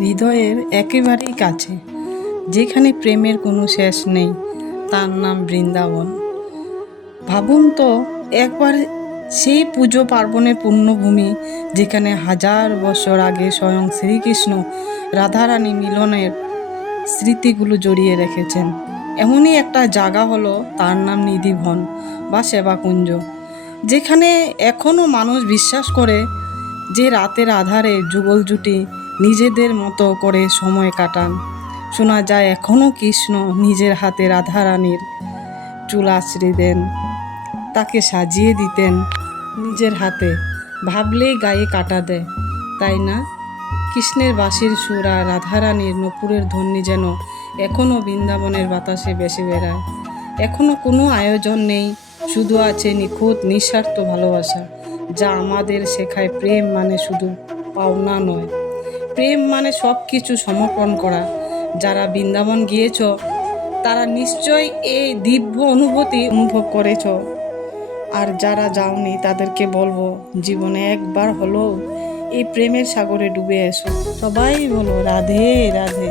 হৃদয়ের একেবারেই কাছে, যেখানে প্রেমের কোনো শেষ নেই, তার নাম বৃন্দাবন। ভাবুন তো একবার, সেই পুজো পার্বণের পুণ্যভূমি, যেখানে হাজার বছর আগে স্বয়ং শ্রীকৃষ্ণ রাধারানী মিলনের স্মৃতিগুলো জড়িয়ে রেখেছেন। এমনই একটা জায়গা হলো, তার নাম নিধিবন বা সেবাকুঞ্জ, যেখানে এখনও মানুষ বিশ্বাস করে যে রাতের আধারে যুগল জুটি নিজেদের মতো করে সময় কাটান। শোনা যায় এখনও কৃষ্ণ নিজের হাতে রাধারানীর চুল আঁচড়ে দেন, তাকে সাজিয়ে দিতেন নিজের হাতে। ভাবলেই গায়ে কাটা দেয়, তাই না? কৃষ্ণের বাঁশির সুর আর রাধারানীর নূপুরের ধ্বনি যেন এখনও বৃন্দাবনের বাতাসে ভেসে বেড়ায়। এখনও কোনো আয়োজন নেই, শুধু আছে নিখুঁত নিঃস্বার্থ ভালোবাসা, যা আমাদের শেখায় প্রেম মানে শুধু পাওনা নয়, প্রেম মানে সব কিছু সমর্পণ করা। যারা বৃন্দাবন গিয়েছ তারা নিশ্চয়ই এই দিব্য অনুভূতি অনুভব করেছ, আর যারা যাওনি তাদেরকে বলবো, জীবনে একবার হলেও এই প্রেমের সাগরে ডুবে এসো। সবাই বলো রাধে রাধে।